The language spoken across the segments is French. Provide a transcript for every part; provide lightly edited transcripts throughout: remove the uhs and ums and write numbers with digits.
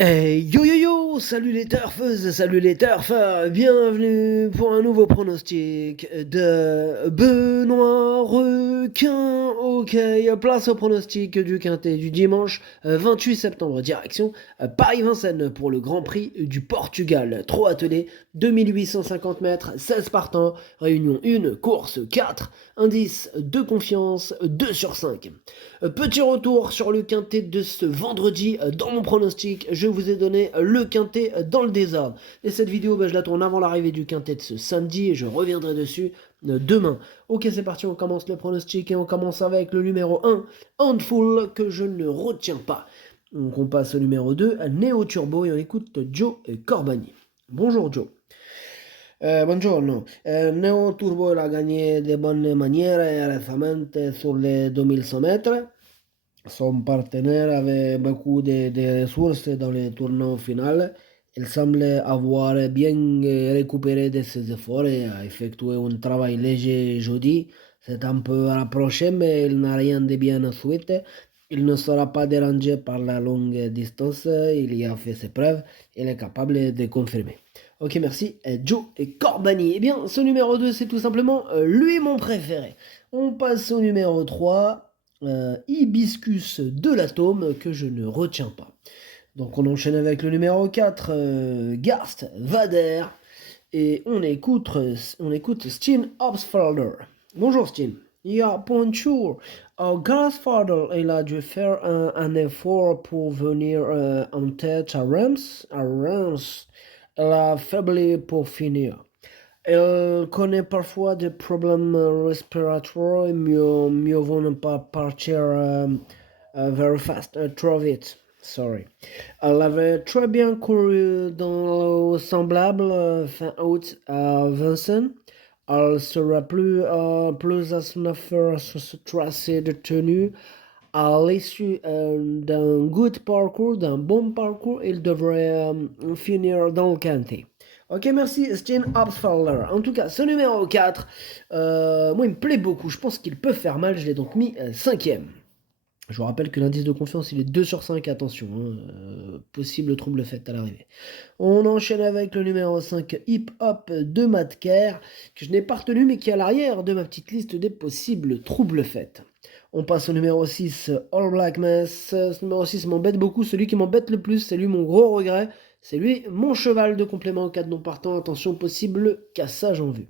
Hey, yo yo yo, salut les turfeuses, salut les turfeurs, bienvenue pour un nouveau pronostic de Benoît Requin. Ok, place au pronostic du quintet du dimanche 28 septembre, direction Paris-Vincennes pour le Grand Prix du Portugal. Trop attelé, 2850 mètres, 16 partants, réunion 1, course 4, indice de confiance 2 sur 5. Petit retour sur le quintet de ce vendredi. Dans mon pronostic, je vous ai donné le quintet dans le désordre. Et cette vidéo, je la tourne avant l'arrivée du quintet de ce samedi et je reviendrai dessus demain. Ok, c'est parti, on commence le pronostic et on commence avec le numéro 1, Handful, que je ne retiens pas. Donc on passe au numéro 2, Neo Turbo, et on écoute Joe Corbani. Bonjour Joe. Buongiorno. Neo Turbo l'a gagné de bonne manière et récemment sur les 2100 mètres. Son partenaire avait beaucoup de ressources dans le tournoi final. Il semble avoir bien récupéré de ses efforts et a effectué un travail léger jeudi. C'est un peu rapproché, mais il n'a rien de bien ensuite. Il ne sera pas dérangé par la longue distance. Il y a fait ses preuves. Il est capable de confirmer. Ok, merci. Joe et Corbani. Eh bien, ce numéro 2, c'est tout simplement lui mon préféré. On passe au numéro 3, Hibiscus de l'atome, que je ne retiens pas. Donc on enchaîne avec le numéro 4, Garst Vader. Et on écoute Steen Obsfelder. Bonjour Steen. Yeah, bonjour. Garstfather, il a dû faire un effort pour venir en tête à Reims. À Reims, elle a faibli pour finir. Elle connaît parfois des problèmes respiratoires et mieux vaut ne pas partir very fast, trop vite. Sorry. Elle avait très bien couru dans le semblable fin août à Vincennes. Elle sera plus à son affaire sur ce tracé de tenue. À l'issue d'un bon parcours, il devrait finir dans le quintet. Ok, merci Steen Absfaller. En tout cas, ce numéro 4, moi il me plaît beaucoup. Je pense qu'il peut faire mal. Je l'ai donc mis cinquième. Je vous rappelle que l'indice de confiance, il est 2 sur 5, attention, possible trouble fait à l'arrivée. On enchaîne avec le numéro 5, Hip Hop de Matt Kerr, que je n'ai pas retenu, mais qui est à l'arrière de ma petite liste des possibles troubles faits. On passe au numéro 6, All Black Mass. Ce numéro 6 m'embête beaucoup, celui qui m'embête le plus, c'est lui mon gros regret, c'est lui mon cheval de complément en cas de non partant, attention, possible cassage en vue.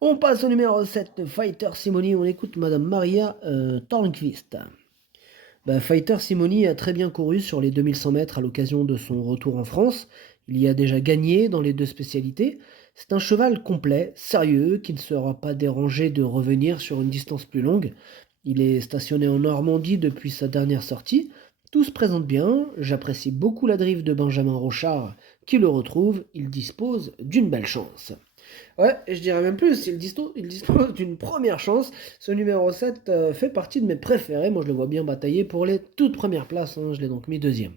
On passe au numéro 7, Fighter Simoni, on écoute Madame Maria Tornquist. Fighter Simoni a très bien couru sur les 2100 mètres à l'occasion de son retour en France. Il y a déjà gagné dans les deux spécialités. C'est un cheval complet, sérieux, qui ne sera pas dérangé de revenir sur une distance plus longue. Il est stationné en Normandie depuis sa dernière sortie. Tout se présente bien. J'apprécie beaucoup la drive de Benjamin Rochard qui le retrouve. Il dispose d'une belle chance. Ouais, et je dirais même plus, il dispose d'une première chance. Ce numéro 7 fait partie de mes préférés. Moi, je le vois bien batailler pour les toutes premières places, hein. Je l'ai donc mis deuxième.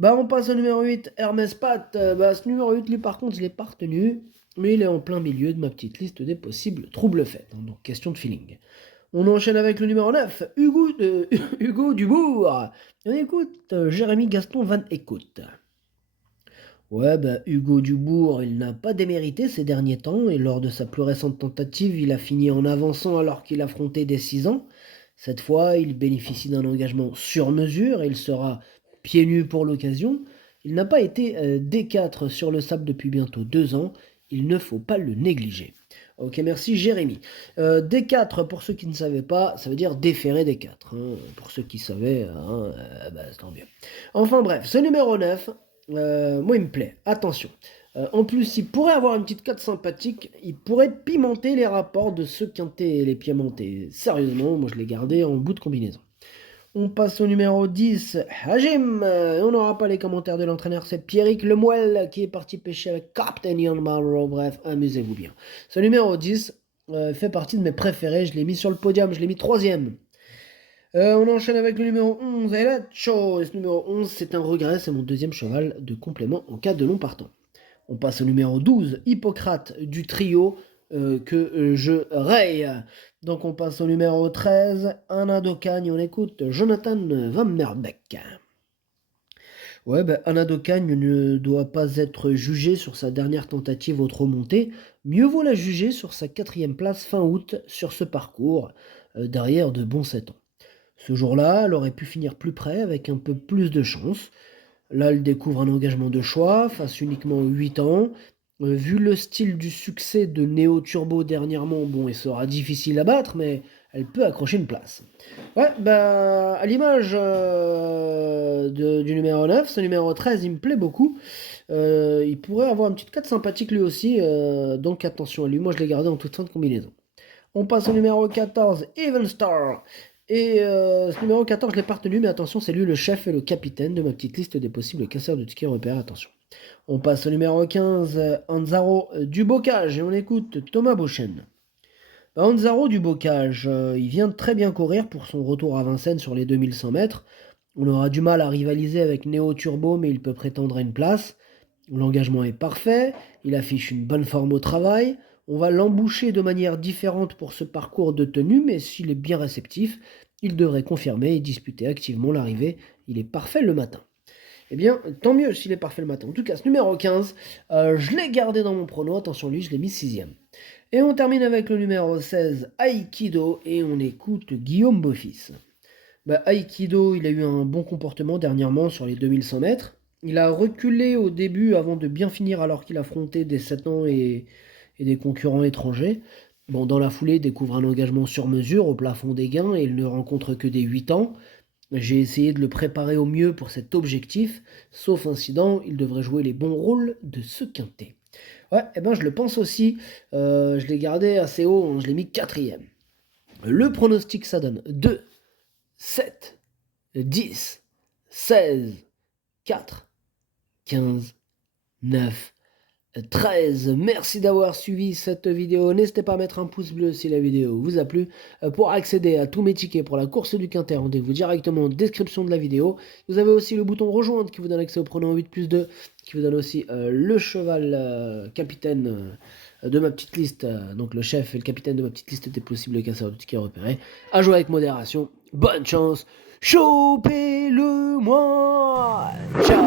On passe au numéro 8, Hermès Pat. Ce numéro 8, lui, par contre, je l'ai pas retenu. Mais il est en plein milieu de ma petite liste des possibles troubles faits, hein. Donc, question de feeling. On enchaîne avec le numéro 9, Hugo Dubourg. On écoute Jérémy Gaston Van Écoute. Ouais, Hugo Dubourg, il n'a pas démérité ces derniers temps, et lors de sa plus récente tentative, il a fini en avançant alors qu'il affrontait des 6 ans. Cette fois, il bénéficie d'un engagement sur mesure et il sera pieds nus pour l'occasion. Il n'a pas été D4 sur le sable depuis bientôt 2 ans, il ne faut pas le négliger. Ok, merci Jérémy. D4, pour ceux qui ne savaient pas, ça veut dire déférer D4, hein. Pour ceux qui savaient, hein, tant mieux. Enfin bref, ce numéro 9, moi, il me plaît. Attention. En plus, il pourrait avoir une petite cote sympathique. Il pourrait pimenter les rapports de ceux quintés et les piémontés. Sérieusement, moi, je l'ai gardé en bout de combinaison. On passe au numéro 10, Hajim. On n'aura pas les commentaires de l'entraîneur. C'est Pierrick Lemoelle qui est parti pêcher avec Captain Ian Marlborough. Bref, amusez-vous bien. Ce numéro 10 fait partie de mes préférés. Je l'ai mis sur le podium. Je l'ai mis troisième. On enchaîne avec le numéro 11, Elacho. Et ce numéro 11, c'est un regret, c'est mon deuxième cheval de complément en cas de long partant. On passe au numéro 12, Hippocrate du trio que je raye. Donc on passe au numéro 13, Anna d'Ocagne, on écoute Jonathan Van Der Beek. Ouais, bah, Anna Cagne ne doit pas être jugée sur sa dernière tentative au trot monté. Mieux vaut la juger sur sa quatrième place fin août sur ce parcours, derrière de bons 7 ans. Ce jour-là, elle aurait pu finir plus près avec un peu plus de chance. Là, elle découvre un engagement de choix, face uniquement 8 ans. Vu le style du succès de Neo Turbo dernièrement, bon, il sera difficile à battre, mais elle peut accrocher une place. Ouais, bah, à l'image du numéro 9, ce numéro 13, il me plaît beaucoup. Il pourrait avoir une petite cote sympathique lui aussi, donc attention à lui. Moi, je l'ai gardé en toute fin de combinaison. On passe au numéro 14, Even Star. Et ce numéro 14, je l'ai pas retenu, mais attention, c'est lui le chef et le capitaine de ma petite liste des possibles casseurs de tickets repères. Attention. On passe au numéro 15, Anzaro du Bocage, et on écoute Thomas Beauchesne. Anzaro du Bocage, il vient de très bien courir pour son retour à Vincennes sur les 2100 mètres. On aura du mal à rivaliser avec Neo Turbo, mais il peut prétendre à une place. L'engagement est parfait, il affiche une bonne forme au travail. On va l'emboucher de manière différente pour ce parcours de tenue, mais s'il est bien réceptif, il devrait confirmer et disputer activement l'arrivée. Il est parfait le matin. Eh bien, tant mieux s'il est parfait le matin. En tout cas, ce numéro 15, je l'ai gardé dans mon prono. Attention, lui, je l'ai mis 6ème. Et on termine avec le numéro 16, Aikido, et on écoute Guillaume Beaufils. Bah, Aikido, il a eu un bon comportement dernièrement sur les 2100 mètres. Il a reculé au début avant de bien finir alors qu'il affrontait des 7 ans et des concurrents étrangers. Bon, dans la foulée, il découvre un engagement sur mesure au plafond des gains et il ne rencontre que des 8 ans. J'ai essayé de le préparer au mieux pour cet objectif. Sauf incident, il devrait jouer les bons rôles de ce quintet. Ouais, et ben je le pense aussi. Je l'ai gardé assez haut, hein, je l'ai mis 4ème. Le pronostic, ça donne 2, 7, 10, 16, 4, 15, 9, 13. Merci d'avoir suivi cette vidéo. N'hésitez pas à mettre un pouce bleu si la vidéo vous a plu. Pour accéder à tous mes tickets pour la course du Quintet, rendez-vous directement en description de la vidéo. Vous avez aussi le bouton rejoindre qui vous donne accès au pronom 8+2, qui vous donne aussi le cheval capitaine de ma petite liste, donc le chef et le capitaine de ma petite liste des possibles casseurs de tickets repérés. À jouer avec modération. Bonne chance. Chopez-le moi. Ciao.